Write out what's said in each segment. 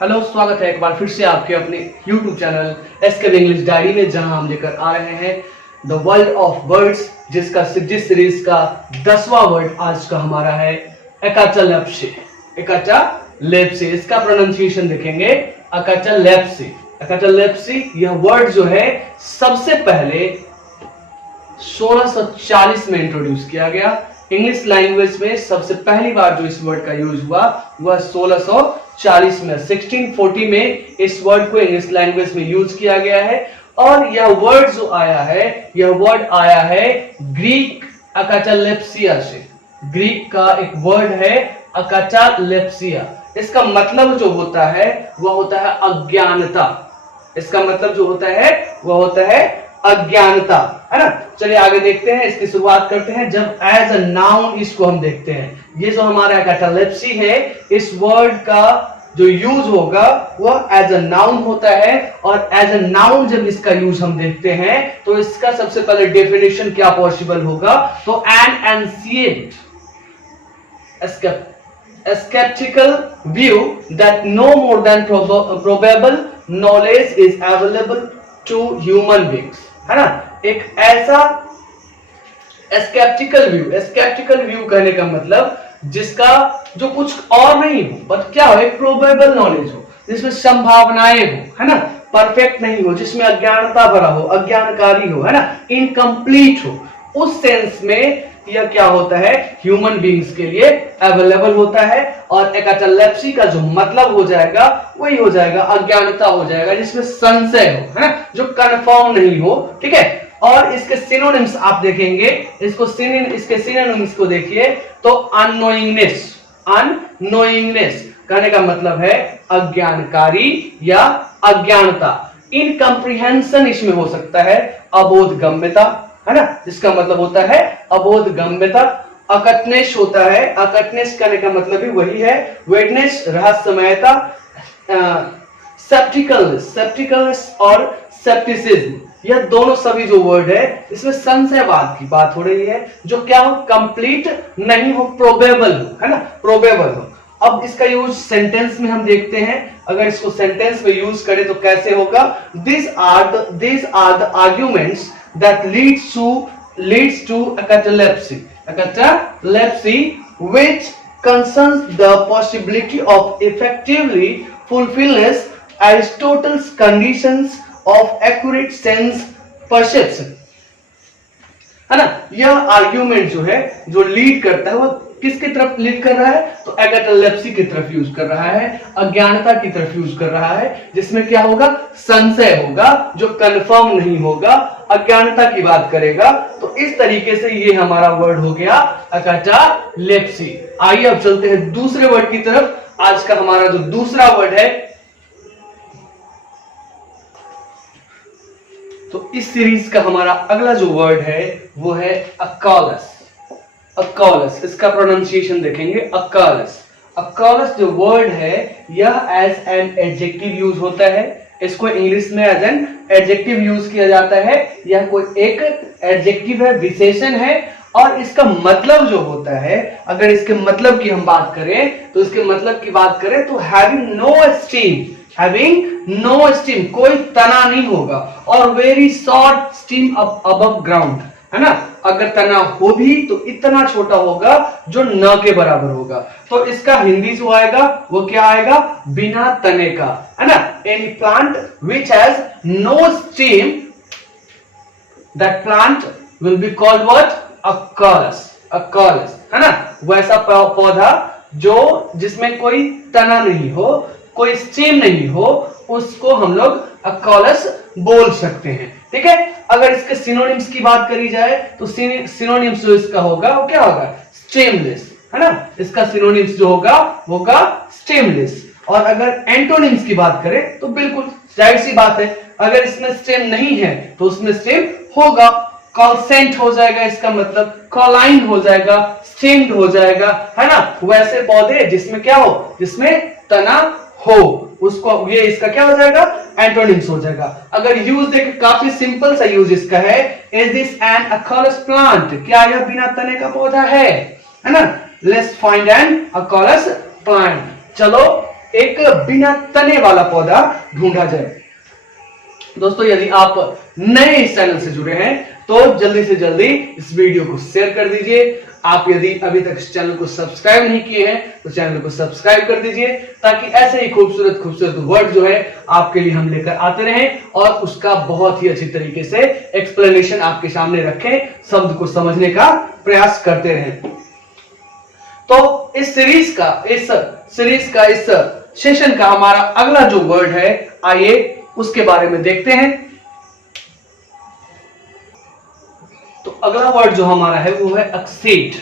Hello, स्वागत है एक बार फिर से आपके अपने YouTube channel SK English diary में, जहां हम लेकर आ रहे हैं द वर्ल्ड ऑफ वर्ड्स, जिस सीरीज का 10वां वर्ड आज का हमारा है एकाचालेप्सी। एकाचालेप्सी, इसका प्रोनाउंसिएशन देखेंगे एकाचालेप्सी। एकाचालेप्सी यह वर्ड जो है सबसे पहले 1640 में इंट्रोड्यूस किया गया। इंग्लिश लैंग्वेज में सबसे पहली बार जो इस वर्ड का यूज हुआ वह 1640 में 1640 में इस वर्ड को इंग्लिश लैंग्वेज में यूज किया गया है। और यह वर्ड जो आया है, यह वर्ड आया है ग्रीक अकाचालेप्सिया से। ग्रीक का एक वर्ड है अकाचालेप्सिया। इसका मतलब जो होता है वह होता है अज्ञानता। इसका मतलब जो होता है वह होता है अज्ञानता, है ना। चलिए आगे देखते हैं, इसकी शुरुआत करते हैं। जब एज अ नाउन इसको हम देखते हैं, ये जो हमारा एकाचालेप्सी है, इस वर्ड का जो यूज होगा वह एज अ नाउन होता है। और एज अ नाउन जब इसका यूज हम देखते हैं तो इसका सबसे पहले डेफिनेशन क्या पॉसिबल होगा, तो N ancient skeptical view that no more than probable knowledge is available to human beings, है ना। एक ऐसा skeptical view कहने का मतलब जिसका जो कुछ और नहीं हो, बट क्या हो, एक प्रोबेबल नॉलेज हो, जिसमें संभावनाएं हो, है ना, परफेक्ट नहीं हो, जिसमें अज्ञानता भरा हो, अज्ञानकारी हो, है ना, इनकम्प्लीट हो। उस सेंस में यह क्या होता है, ह्यूमन बींग्स के लिए अवेलेबल होता है। और एकाचालेप्सी का जो मतलब हो जाएगा वही हो जाएगा अज्ञानता हो जाएगा, जिसमें संशय हो, है ना, जो कंफर्म नहीं हो। ठीक है। और इसके सिनोनिम्स आप देखेंगे, इसके सिनोनिम्स को देखिए तो अननोइंगनेस कहने का मतलब है अज्ञानकारी या अज्ञानता। इनकम्प्रिहेंशन इसमें हो सकता है अबोधगम्यता, है ना, जिसका मतलब होता है अबोधगम्यता। अकटनेस होता है, अकटनेस करने का मतलब भी वही है वेडनेस, रहस्यमयता। सेप्टिकलनेस और सेप्टिसिज्म, यह दोनों सभी जो वर्ड है इसमें संशयवाद की बात हो रही है, जो क्या हो, कंप्लीट नहीं हो, प्रोबेबल हो, है ना, प्रोबेबल हो। अब इसका यूज सेंटेंस में हम देखते हैं। अगर इसको सेंटेंस में यूज करें तो कैसे होगा, these are the arguments that leads to acatalepsy which concerns the possibility of effectively fulfilling Aristotle's conditions of accurate sense perception, है ना। यह आर्ग्यूमेंट जो है, जो लीड करता है, वो किसकी तरफ लीड कर रहा है, तो एकाचालेप्सी की तरफ यूज कर रहा है, अज्ञानता की तरफ यूज कर रहा है, जिसमें क्या होगा, संशय होगा, जो कंफर्म नहीं होगा, अज्ञानता की बात करेगा। तो इस तरीके से ये हमारा वर्ड हो गया एकाचालेप्सी। आइए अब चलते हैं दूसरे वर्ड की तरफ। आज का हमारा जो दूसरा वर्ड है, तो इस सीरीज का हमारा अगला जो वर्ड है वो है अकालस। इसका प्रोनाउंसिएशन देखेंगे अकालस जो वर्ड है, यह एज एन एडजेक्टिव यूज होता है। इसको इंग्लिश में एज एन एडजेक्टिव यूज किया जाता है। यह कोई एक एडजेक्टिव है, विशेषण है। और इसका मतलब जो होता है, अगर इसके मतलब की हम बात करें तो इसके मतलब की बात करें तो हैविंग नो स्टीम, कोई तना नहीं होगा, और very short steam above ground, है ना। अगर तना हो भी तो इतना छोटा होगा जो न के बराबर होगा। तो इसका हिंदी जो आएगा वो क्या आएगा, बिना तने का, है ना। Any plant which has no stem, that plant will be called what, acaulous, है ना। वैसा पौधा जो जिसमें कोई तना नहीं हो, कोई स्टीम नहीं हो, उसको हम लोग अकालस बोल सकते हैं। ठीक है। अगर इसके सिनोनिम्स की बात करी जाए तो सिनोनिम्स जो इसका होगा वो क्या होगा, स्टेमलेस, है ना। इसका सिनोनिम्स जो होगा वो होगा स्टेमलेस। और अगर एंटोनिम्स की बात करें तो बिल्कुल जाहिर सी बात है, अगर इसमें स्टेम नहीं है तो उसमें स्टेम होगा। कॉलसेंट हो जाएगा, इसका मतलब कॉलाइन हो जाएगा, स्टेम्ड हो जाएगा, है ना। वैसे पौधे जिसमें क्या हो, जिसमें तना हो, उसको ये इसका क्या हो जाएगा, एंटोनिम्स हो जाएगा। अगर यूज देखें, काफी सिंपल सा यूज इसका है, is this an acaulous plant, क्या यह बिना तने का पौधा है ना। Let's find an acaulous plant. चलो एक बिना तने वाला पौधा ढूंढा जाए। दोस्तों यदि आप नए इस चैनल से जुड़े हैं तो जल्दी से जल्दी इस वीडियो को शेयर कर दीजिए। आप यदि अभी तक इस चैनल को सब्सक्राइब नहीं किए हैं तो चैनल को सब्सक्राइब कर दीजिए, ताकि ऐसे ही खूबसूरत खूबसूरत वर्ड जो है आपके लिए हम लेकर आते रहें और उसका बहुत ही अच्छी तरीके से एक्सप्लेनेशन आपके सामने रखें, शब्द को समझने का प्रयास करते रहें। तो इस सीरीज का इस सेशन का हमारा अगला जो वर्ड है, आइए उसके बारे में देखते हैं। तो अगला वर्ड जो हमारा है वो है एक्सीड।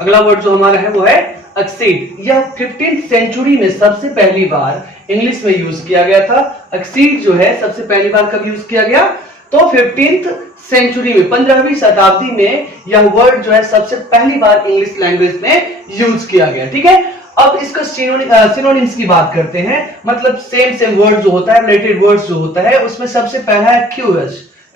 अगला वर्ड जो हमारा है वो है एक्सीड। यह 15th सेंचुरी में सबसे पहली बार इंग्लिश में यूज किया गया था। एक्सीड जो है सबसे पहली बार कब यूज किया गया? तो 15th सेंचुरी में, 15वीं शताब्दी में यह वर्ड जो है सबसे पहली बार इंग्लिश लैंग्वेज में यूज किया गया। ठीक है, अब इसका सिनोनिम्स की बात करते हैं, मतलब सेम वर्ड जो होता है, रिलेटेड वर्ड्स जो होता है, उसमें सबसे पहला है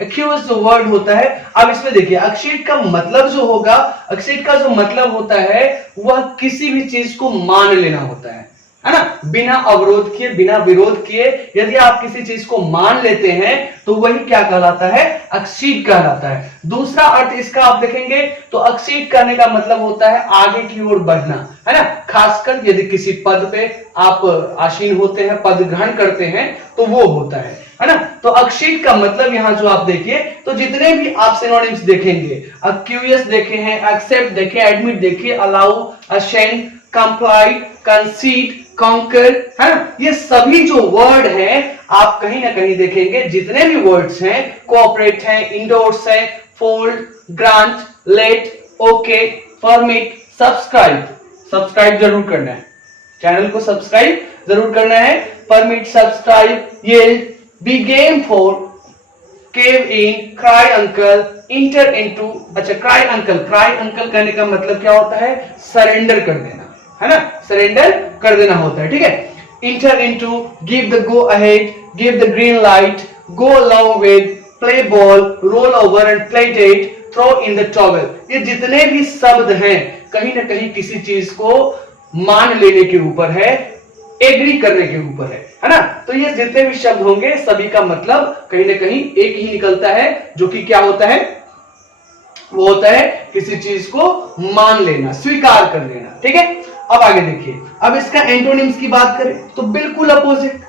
एक्यूज जो वर्ड होता है। अब इसमें देखिए एक्सीड का मतलब जो होगा, एक्सीड का जो मतलब होता है वह किसी भी चीज को मान लेना होता है ना, बिना अवरोध किए, बिना विरोध किए यदि आप किसी चीज को मान लेते हैं तो वही क्या कहलाता है? एक्सीड कहलाता है। दूसरा अर्थ इसका आप देखेंगे तो एक्सीड करने का मतलब होता है आगे की ओर बढ़ना, है ना, खासकर यदि किसी पद पे आप आसीन होते हैं, पद ग्रहण करते हैं तो वो होता है ना। तो एक्सीड का मतलब यहां जो आप देखिए, तो जितने भी आप सिनोनिम्स देखेंगे, एक्यूज देखे हैं, एक्सेप्ट देखे, एडमिट देखे, अलाउ, असेंड, कंप्लाई, कंसीड, कॉन्कर, है ना, ये सभी जो वर्ड हैं आप कहीं ना कहीं देखेंगे, जितने भी वर्ड्स हैं, कोऑपरेट हैं, इंडोर्स हैं, fold, grant, let, okay, permit, subscribe जरूर करना है, चैनल को सब्सक्राइब जरूर करना है, permit, subscribe, yield, be game for, cave in, cry uncle, enter into. अच्छा, क्राई अंकल कहने का मतलब क्या होता है? सरेंडर कर देना, है ना, सरेंडर कर देना होता है। ठीक है, enter into, give the go ahead, give the green light, go along with, play ball, roll over and play dead, throw in the towel. ये जितने भी शब्द हैं कहीं ना कहीं किसी चीज को मान लेने के ऊपर है, एग्री करने के ऊपर है ना। तो ये जितने भी शब्द होंगे सभी का मतलब कहीं ना कहीं एक ही निकलता है, जो कि क्या होता है? वो होता है किसी चीज को मान लेना, स्वीकार कर लेना। ठीक है, अब आगे देखिए, अब इसका एंटोनिम्स की बात करें तो बिल्कुल अपोजिट,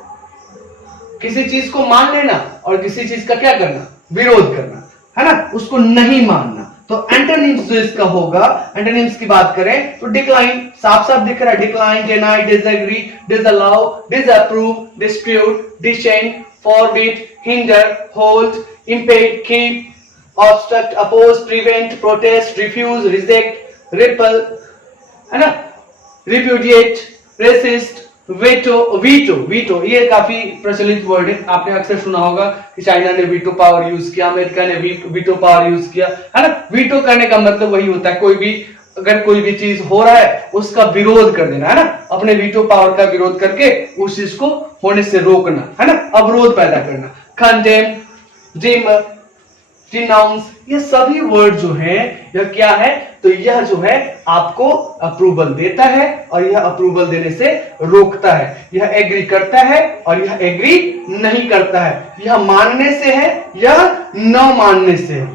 किसी चीज को मान लेना और किसी चीज का क्या करना? विरोध करना, है ना, उसको नहीं मानना। तो एंटोनिम्स जो इसका होगा, एंटोनिम्स की बात करें तो डिक्लाइन, साफ साफ दिख रहा है, decline, deny, disagree, disallow, disapprove, dispute, dissent, forbid, hinder, hold, impede, keep, obstruct, oppose, prevent, protest, refuse, reject, repel, है ना, रिप्यूडिएट, रेसिस्ट, वीटो ये काफी प्रचलित वर्ड है, आपने अक्सर सुना होगा कि चाइना ने वीटो पावर यूज किया, अमेरिका ने वीटो पावर यूज किया, है ना। वीटो करने का मतलब वही होता है, अगर कोई भी चीज हो रहा है उसका विरोध कर देना, है ना, अपने वीटो पावर का विरोध करके उस चीज को होने से रोकना, है ना, अवरोध पैदा करना। कंडेम, डिनाउंस, ये सभी वर्ड जो हैं यह क्या है? तो यह जो है आपको अप्रूवल देता है और यह अप्रूवल देने से रोकता है, यह एग्री करता है और यह एग्री नहीं करता है, यह मानने से है या न मानने से है।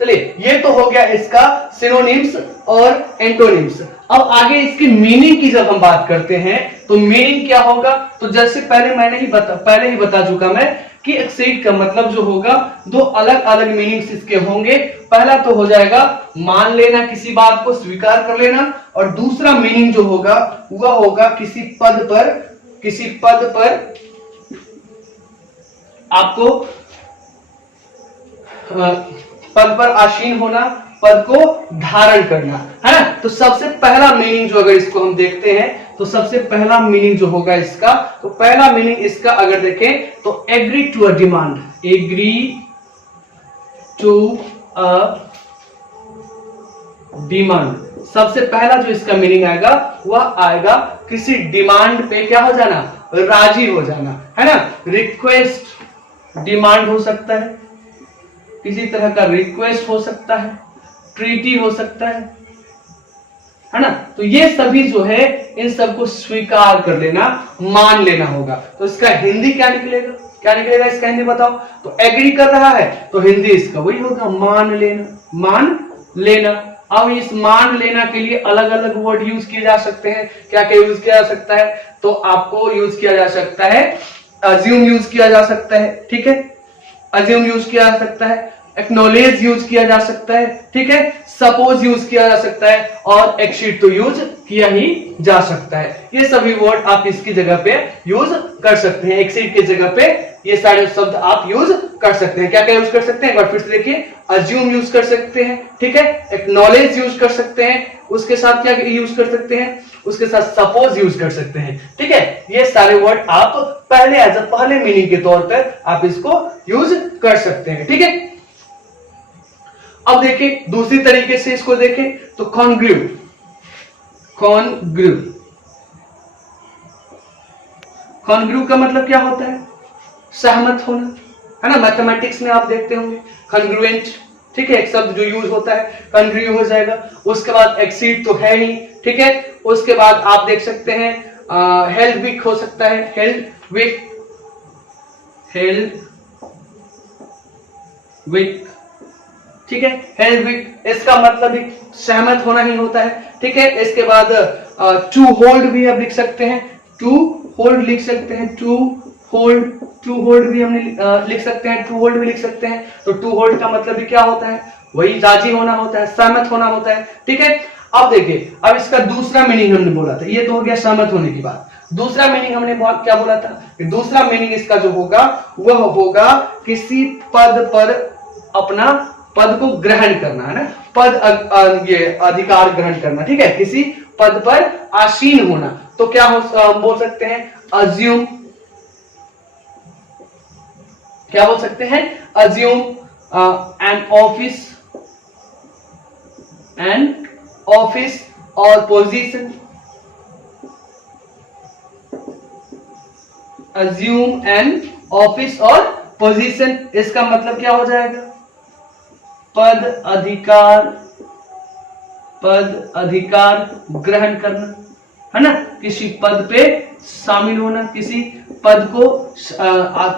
चलिए, ये तो हो गया इसका सिनोनिम्स और एंटोनिम्स। अब आगे इसकी मीनिंग की जब हम बात करते हैं तो मीनिंग क्या होगा? तो जैसे पहले ही बता चुका मैं कि एक्सीड का मतलब जो होगा, दो अलग अलग मीनिंग्स इसके होंगे। पहला तो हो जाएगा मान लेना, किसी बात को स्वीकार कर लेना, और दूसरा मीनिंग जो होगा वह होगा किसी पद पर आपको पद पर आसीन होना, पद को धारण करना, है ना। तो सबसे पहला मीनिंग जो अगर इसको हम देखते हैं तो सबसे पहला मीनिंग जो होगा इसका, तो पहला मीनिंग इसका अगर देखें तो agree to a demand, agree to a demand, सबसे पहला जो इसका मीनिंग आएगा वह आएगा किसी डिमांड पे क्या हो जाना? राजी हो जाना, है ना। रिक्वेस्ट डिमांड हो सकता है, किसी तरह का रिक्वेस्ट हो सकता है, ट्रीटी हो सकता है है ना। तो ये सभी जो है इन सबको स्वीकार कर लेना, मान लेना होगा। तो इसका हिंदी क्या निकलेगा, क्या निकलेगा इसका हिंदी बताओ। तो एग्री कर रहा है तो हिंदी इसका वही होगा, मान लेना, मान लेना। अब इस मान लेना के लिए अलग अलग वर्ड यूज किए जा सकते हैं। क्या क्या यूज किया जा सकता है, तो आपको यूज किया जा सकता है, अज्यूम यूज किया जा सकता है, ठीक है, अज्यूम यूज किया जा सकता है, एक्नॉलेज यूज किया जा सकता है, ठीक है, सपोज यूज किया जा सकता है, और एक्सीड तो यूज किया ही जा सकता है। ये सभी वर्ड आप इसकी जगह पे यूज कर सकते हैं, एक्सीड की जगह पे ये सारे शब्द आप यूज कर सकते हैं। क्या क्या यूज कर सकते हैं, एक बार फिर से देखिए, अज्यूम यूज कर सकते हैं, ठीक है, एक्नॉलेज यूज कर सकते हैं, उसके साथ क्या यूज कर सकते हैं, उसके साथ सपोज यूज कर सकते हैं, ठीक है। ये सारे वर्ड आप पहले एज अ पहले मीनिंग के तौर पर आप इसको यूज कर सकते हैं, ठीक है। अब देखिए दूसरी तरीके से इसको देखें तो कॉन्ग्रू, कॉन्ग्रू, कॉन्ग्रू का मतलब क्या होता है, सहमत होना, है ना। मैथमेटिक्स में आप देखते होंगे कॉन्ग्रुएंट, ठीक है, एक शब्द जो यूज होता है कॉन्ग्रू हो जाएगा। उसके बाद एक्सीड तो है ही, ठीक है। उसके बाद आप देख सकते हैं हेल्ड विक हो सकता है, हेल्ड विक, हेल्ड विक, ठीक है, हेल्ड विक, इसका मतलब भी सहमत होना ही होता है, ठीक है। इसके बाद टू होल्ड भी आप लिख सकते हैं, टू होल्ड लिख सकते हैं, टू होल्ड, टू होल्ड भी हम लिख सकते हैं, टू होल्ड भी लिख सकते हैं। तो टू होल्ड का मतलब भी क्या होता है, वही राजी होना होता है, सहमत होना होता है, ठीक है। अब देखिए, अब इसका दूसरा मीनिंग हमने बोला था, ये तो हो गया सहमत होने की बात। दूसरा मीनिंग हमने क्या बोला था कि दूसरा मीनिंग इसका जो होगा वह होगा किसी पद पर अपना पद को ग्रहण करना, है ना, पद ये अधिकार ग्रहण करना, ठीक है, किसी पद पर आसीन होना। तो क्या बोल सकते हैं, अज्यूम, क्या बोल सकते हैं, assume an office, an office और पोजीशन, अज्यूम एन ऑफिस और पोजीशन, इसका मतलब क्या हो जाएगा, पद अधिकार, पद अधिकार ग्रहण करना, है ना, किसी पद पे शामिल होना, किसी पद को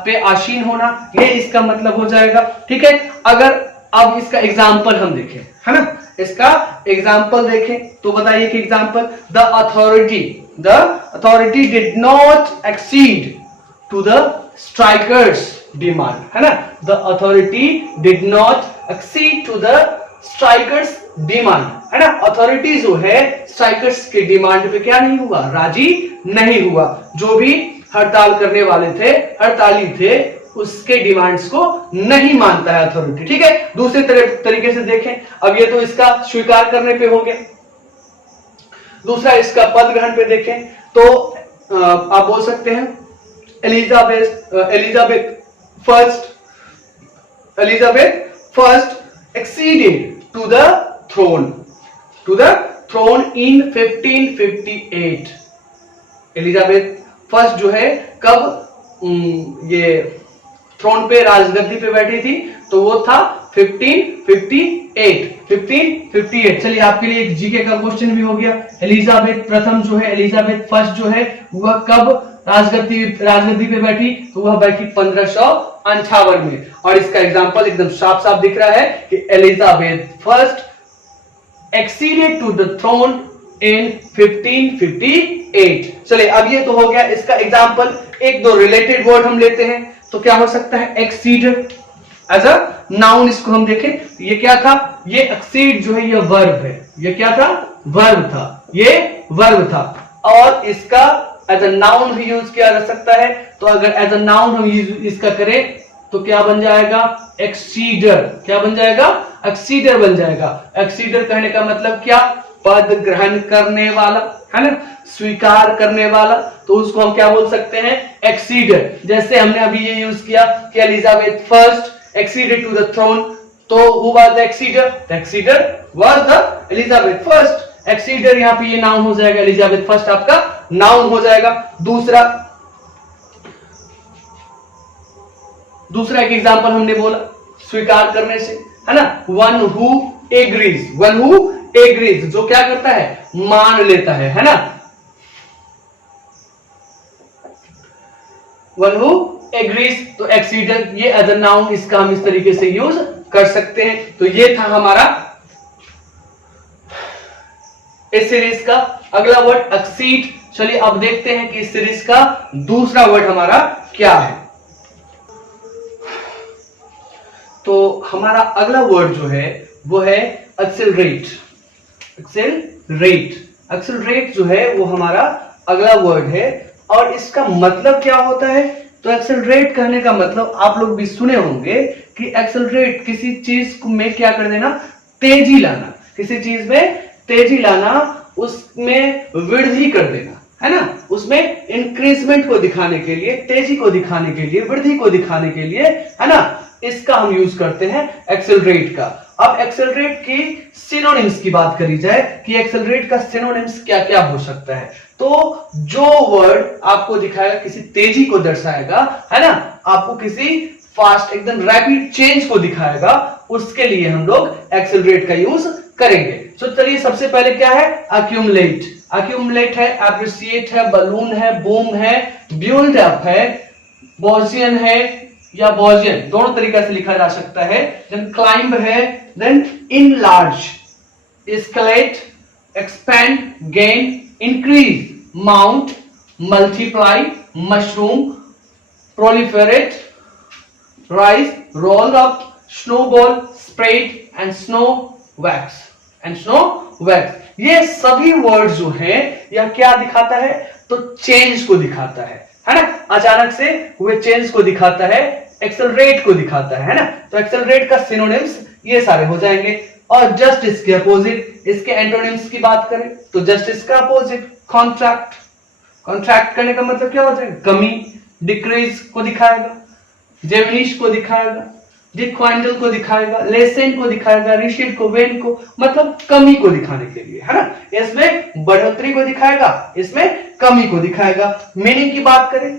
पे आसीन होना, ये इसका मतलब हो जाएगा, ठीक है। अगर अब इसका एग्जाम्पल हम देखें, है ना, इसका एग्जाम्पल देखें तो बताइए कि example, the authority did not accede to the strikers demand, है ना, the authority did not accede to the strikers demand, है ना। अथॉरिटी जो है स्ट्राइकर्स के डिमांड पे क्या नहीं हुआ, राजी नहीं हुआ। जो भी हड़ताल करने वाले थे, हड़ताली थे, उसके डिमांड्स को नहीं मानता है अथॉरिटी, ठीक है। दूसरे तरीके से देखें, अब ये तो इसका स्वीकार करने पे हो गया। दूसरा इसका पद ग्रहण पे देखें तो आप बोल सकते हैं Elizabeth first acceded to the throne in 1558। Elizabeth first जो है कब ये थ्रोन पे, राजगद्दी पे बैठी थी, तो वो था 1558। चलिए आपके लिए एक जीके का क्वेश्चन भी हो गया। एलिजाबेथ प्रथम जो है, एलिजाबेथ फर्स्ट जो है वह कब राजगद्दी पे बैठी, तो वह बैठी 1558 में। और इसका एग्जांपल एकदम साफ साफ दिख रहा है कि Elizabeth first acceded to the throne in 1558। चलिए अब ये तो हो गया इसका एग्जांपल। एक दो रिलेटेड वर्ड हम लेते हैं, तो क्या हो सकता है, एक्सीड एज अ नाउन, इसको हम देखें, ये क्या था, ये एक्सीड जो है ये वर्ब है, ये क्या था, वर्ब था, ये वर्ब था। और इसका एज अ नाउन भी यूज किया जा सकता है। तो अगर एज अ नाउन हम इसका करें तो क्या बन जाएगा, एक्सीडर, क्या बन जाएगा, एक्सीडर बन जाएगा। एक्सीडर कहने का मतलब क्या, पद ग्रहण करने वाला, है ना, स्वीकार करने वाला। तो उसको हम क्या बोल सकते हैं, एक्सीडर। जैसे हमने अभी ये यूज किया कि Elizabeth first acceded to the throne, तो who was the acceder, the acceder was the Elizabeth first. Acceder यहाँ पे ये नाउन हो जाएगा, एलिजाबेथ फर्स्ट आपका नाउन हो जाएगा। दूसरा एक एग्जांपल हमने बोला स्वीकार करने से, है ना, वन हु एग्रीज, जो क्या करता है, मान लेता है ना। वन हु एग्रीज, तो एक्सीडर ये एज अ नाउन, इसका हम इस तरीके से यूज कर सकते हैं। तो ये था हमारा इस सीरीज का अगला वर्ड एक्सीड। चलिए अब देखते हैं कि इस सीरीज का दूसरा वर्ड हमारा क्या है। तो हमारा अगला वर्ड जो है वो है एक्सेलरेट। एक्सेलरेट, एक्सेलरेट जो है वो हमारा अगला वर्ड है। और इसका मतलब क्या होता है, तो एक्सेलरेट कहने का मतलब आप लोग भी सुने होंगे कि एक्सेलरेट किसी चीज में क्या कर देना, तेजी लाना, किसी चीज में तेजी लाना, उसमें वृद्धि कर देना, है ना, उसमें इंक्रीजमेंट को दिखाने के लिए, तेजी को दिखाने के लिए, वृद्धि को दिखाने के लिए, है ना, इसका हम यूज करते हैं एक्सेलरेट का। अब एक्सेलरेट की सिनोनिम्स की बात करी जाए कि एक्सेलरेट का सिनोनिम्स क्या क्या हो सकता है, तो जो वर्ड आपको दिखाएगा किसी तेजी को दर्शाएगा, है ना, आपको किसी फास्ट एकदम रैपिड चेंज को दिखाएगा, उसके लिए हम लोग एक्सेलरेट का यूज करेंगे। तो चलिए सबसे पहले क्या है, अक्यूमुलेट। अक्यूमुलेट है, एप्रिसिएट है, बलून है, बूम है, बिल्ड अप है, बॉजियन है या बॉजियन, दोनों तरीके से लिखा जा सकता है। देन क्लाइंब है, then enlarge, escalate, expand, gain, increase, mount, multiply, mushroom, proliferate, rise, roll up, snowball, spread and snow wax and snow wax. ये सभी वर्ड जो हैं यह क्या दिखाता है, तो चेंज को दिखाता है ना, अचानक से हुए चेंज को दिखाता है, एक्सेलरेट को दिखाता है ना। तो एक्सेलरेट का सिनोनिम्स ये सारे हो जाएंगे। और जस्ट इसके अपोजिट, इसके एंटोनिम्स की बात करें तो जस्ट इसका अपोजिट कॉन्ट्रैक्ट। कॉन्ट्रैक्ट करने का मतलब क्या हो जाएगा, कमी, डिक्रीज को दिखाएगा, जेमिनिश को दिखाएगा, डिक्वाइंटल को दिखाएगा, लेसेंट को दिखाएगा, रिशिड को, वेन को, मतलब कमी को दिखाने के लिए, है ना। इसमें बढ़ोतरी को दिखाएगा, इसमें कमी को दिखाएगा। मीनिंग की बात करें,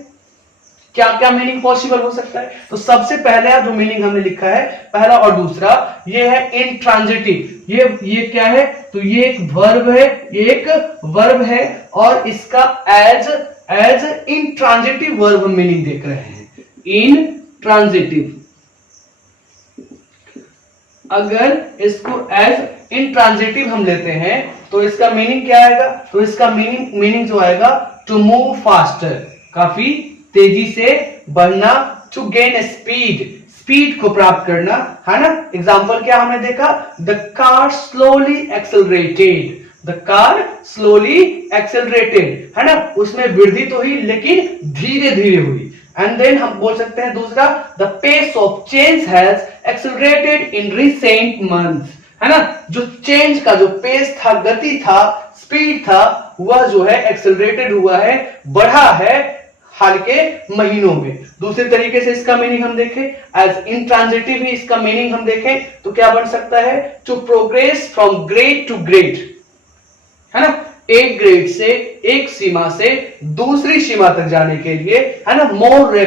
क्या क्या मीनिंग पॉसिबल हो सकता है, तो सबसे पहले जो मीनिंग हमने लिखा है पहला और दूसरा, ये है इंट्रांजिटिव। ये क्या है, तो ये एक वर्ब है, ये एक वर्ब है और इसका एज इंट्रांजिटिव वर्ब हम मीनिंग देख रहे हैं, इंट्रांजिटिव। अगर इसको एज इंट्रांजिटिव हम लेते हैं तो इसका मीनिंग क्या आएगा, तो इसका मीनिंग जो आएगा, टू मूव फास्टर, काफी तेजी से बढ़ना, टू गेन स्पीड, स्पीड को प्राप्त करना, है ना। एग्जाम्पल क्या हमने देखा, the car slowly accelerated, the car slowly accelerated, है ना, उसमें वृद्धि तो हुई लेकिन धीरे धीरे हुई। एंड देन हम बोल सकते हैं दूसरा, the pace of change has accelerated in recent months, है ना, जो चेंज का जो पेस था, गति था, स्पीड था, वह जो है एक्सेलरेटेड हुआ है, बढ़ा है हाल के महीनों में। दूसरे तरीके से इसका मीनिंग हम देखें, एज इंट्रांजिटिव ही इसका मीनिंग हम देखें तो क्या बन सकता है, to progress from grade to grade, है ना, एक ग्रेड से, एक सीमा से दूसरी सीमा तक जाने के लिए, है ना, मोर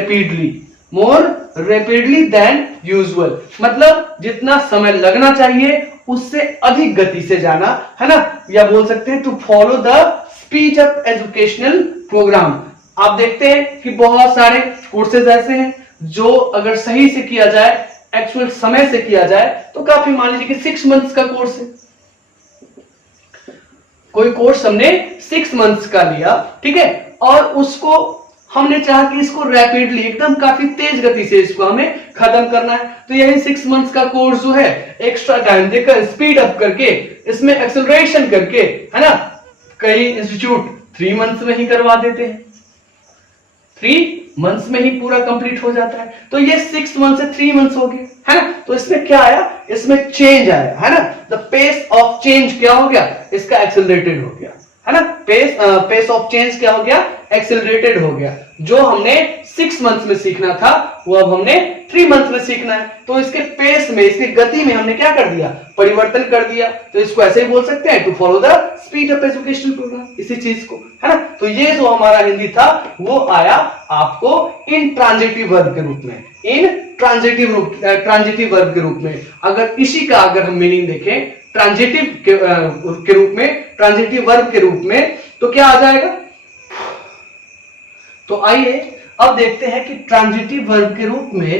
रैपिडली देन यूजुअल, मतलब जितना समय लगना चाहिए उससे अधिक गति से जाना, है ना, या बोल सकते हैं to follow the speed up educational program. आप देखते हैं कि बहुत सारे कोर्सेज ऐसे हैं जो अगर सही से किया जाए, एक्चुअल समय से किया जाए तो काफी, मान लीजिए कि 6 मंथ्स का कोर्स है, कोई कोर्स हमने 6 मंथ्स का लिया, ठीक है, और उसको हमने चाहा कि इसको रैपिडली, एकदम काफी तेज गति से इसको हमें खत्म करना है, तो यही 6 मंथ्स का कोर्स जो है एक्स्ट्रा टाइम देकर, स्पीड अप करके, इसमें एक्सेलरेशन करके, है ना, कई इंस्टीट्यूट 3 मंथ्स में ही करवा देते हैं, 3 मंथ्स में ही पूरा कंप्लीट हो जाता है। तो ये 6 मंथ से 3 मंथ्स हो गए, है ना। तो इसमें क्या आया, इसमें चेंज आया, है ना, द पेस ऑफ चेंज क्या हो गया, इसका एक्सेलरेटेड हो गया, है ना, पेस ऑफ चेंज क्या हो गया, एक्सेलरेटेड हो गया। जो हमने 6 मंथ्स में सीखना था वो अब हमने 3 मंथ में सीखना है, तो इसके पेस में, इसकी गति में हमने क्या कर दिया, परिवर्तन कर दिया। तो इसको ऐसे ही बोल सकते हैं, to follow the speed up educational program, इसी चीज को, है ना। तो ये जो हमारा हिंदी था वो आया आपको इंट्रांजिटिव वर्ब के रूप में, ट्रांजिटिव वर्ब के रूप में। अगर इसी का अगर हम मीनिंग देखें ट्रांजिटिव के रूप में, ट्रांजिटिव वर्ब के रूप में, तो क्या आ जाएगा? तो आइए अब देखते हैं कि ट्रांजिटिव वर्ब के रूप में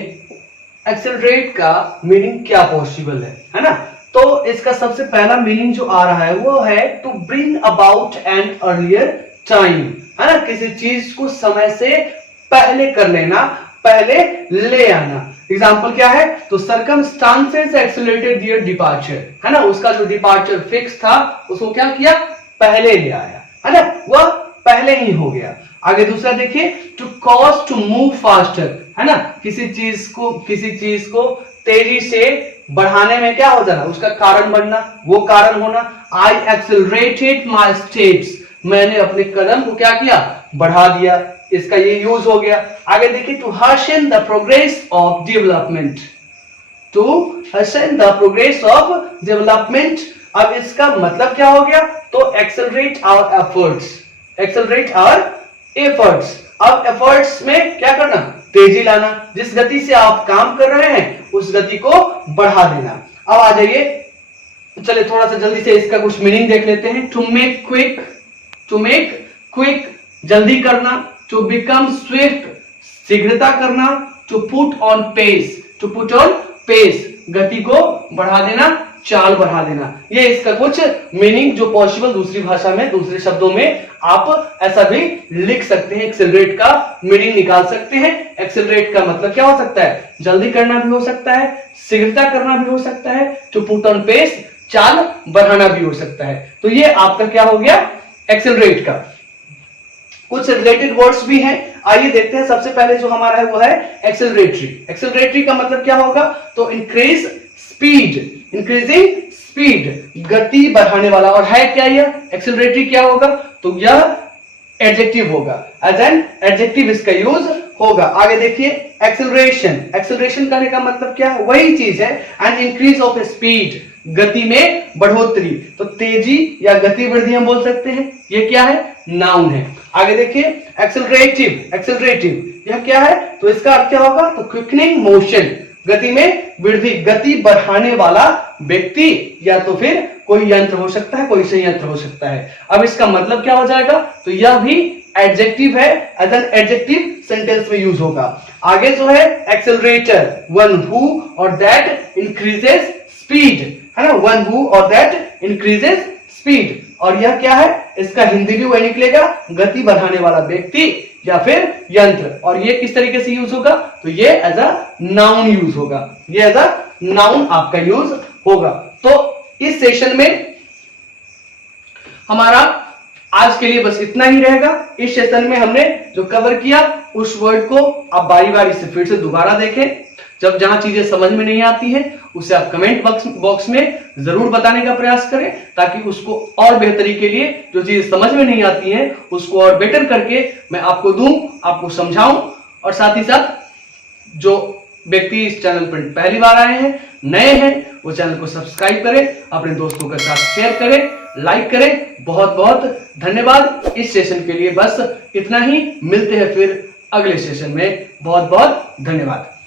एक्सेलरेट का मीनिंग क्या पॉसिबल है ना? तो इसका सबसे पहला मीनिंग जो आ रहा है वो है to bring about an earlier time, है ना? किसी चीज को समय से पहले कर लेना, पहले ले आना। एग्जाम्पल क्या है? तो सर्कमस्टांसेस एक्सेलरेटेड देयर डिपार्चर, है ना? उसका जो डिपार्चर फिक्स था उसको क्या किया? पहले ले आया, है ना? वह पहले ही हो गया। आगे दूसरा देखिए, to cause to move faster, है ना? किसी चीज को तेजी से बढ़ाने में क्या हो जाना? उसका कारण बनना, वो कारण होना। आई एक्सेलरेटेड माई स्टेप्स, मैंने अपने कदम को क्या किया? बढ़ा दिया। इसका ये यूज हो गया। आगे देखिए, to hasten the progress of development, to hasten the progress of development. अब इसका मतलब क्या हो गया? तो accelerate our efforts, accelerate our efforts. अब एफर्ट्स में क्या करना? तेजी लाना। जिस गति से आप काम कर रहे हैं उस गति को बढ़ा देना। अब आ जाइए, चलिए थोड़ा सा जल्दी से इसका कुछ मीनिंग देख लेते हैं। To make quick, to make quick जल्दी करना। टू बिकम स्विफ्ट शीघ्रता करना। To put on pace, to put on pace गति को बढ़ा देना, चाल बढ़ा देना। ये इसका कुछ मीनिंग जो पॉसिबल दूसरी भाषा में, दूसरे शब्दों में आप ऐसा भी लिख सकते हैं, एक्सेलरेट का मीनिंग निकाल सकते हैं। एक्सेलरेट का मतलब क्या हो सकता है? जल्दी करना भी हो सकता है, शीघ्रता करना भी हो सकता है, टू पुट ऑन पेस चाल बढ़ाना भी हो सकता है। तो ये आपका क्या हो गया? एक्सेलरेट का। कुछ रिलेटेड वर्ड्स भी हैं, आइए देखते हैं। सबसे पहले जो हमारा है वो है एक्सेलरेटरी। एक्सेलरेटरी का मतलब क्या होगा? तो इंक्रीज स्पीड, इंक्रीजिंग स्पीड, गति बढ़ाने वाला। और है क्या यह एक्सेलरेटरी? क्या होगा? तो यह एडजेक्टिव होगा, एज एन एडजेक्टिव इसका यूज होगा। आगे देखिए, एक्सेलरेशन, एक्सेलरेशन करने का मतलब क्या है? वही चीज है, एन इंक्रीज ऑफ स्पीड, गति में बढ़ोतरी। तो तेजी या गति वृद्धि हम बोल सकते हैं। ये क्या है? नाउन है। आगे देखिए, एक्सेलरेटिव, एक्सेलरेटिव यह क्या है? तो इसका अर्थ क्या होगा? तो क्विकनिंग मोशन, गति में वृद्धि, गति बढ़ाने वाला व्यक्ति या तो फिर कोई यंत्र हो सकता है, कोई संयंत्र हो सकता है। अब इसका मतलब क्या हो जाएगा? तो यह भी एडजेक्टिव है, एज एन एडजेक्टिव सेंटेंस में यूज होगा। आगे जो है एक्सेलरेटर, वन हु और दैट इंक्रीजेस स्पीड, है ना? वन हु और दैट इंक्रीजेस स्पीड। और यह क्या है? इसका हिंदी भी वही निकलेगा, गति बढ़ाने वाला व्यक्ति या फिर यंत्र। और ये किस तरीके से यूज होगा? तो ये एज अ नाउन यूज होगा, ये एज अ नाउन आपका यूज होगा। तो इस सेशन में हमारा आज के लिए बस इतना ही रहेगा। इस सेशन में हमने जो कवर किया उस वर्ड को आप बारी बारी से फिर से दोबारा देखें। जब जहां चीजें समझ में नहीं आती हैं उसे आप कमेंट बॉक्स में जरूर बताने का प्रयास करें, ताकि उसको और बेहतरी के लिए जो चीजें समझ में नहीं आती हैं उसको और बेटर करके मैं आपको दूं, आपको समझाऊं। और साथ ही साथ जो व्यक्ति इस चैनल पर पहली बार आए हैं, नए हैं, वो चैनल को सब्सक्राइब करें, अपने दोस्तों के साथ शेयर करें, लाइक करें। बहुत बहुत धन्यवाद। इस सेशन के लिए बस इतना ही। मिलते हैं फिर अगले सेशन में। बहुत बहुत धन्यवाद।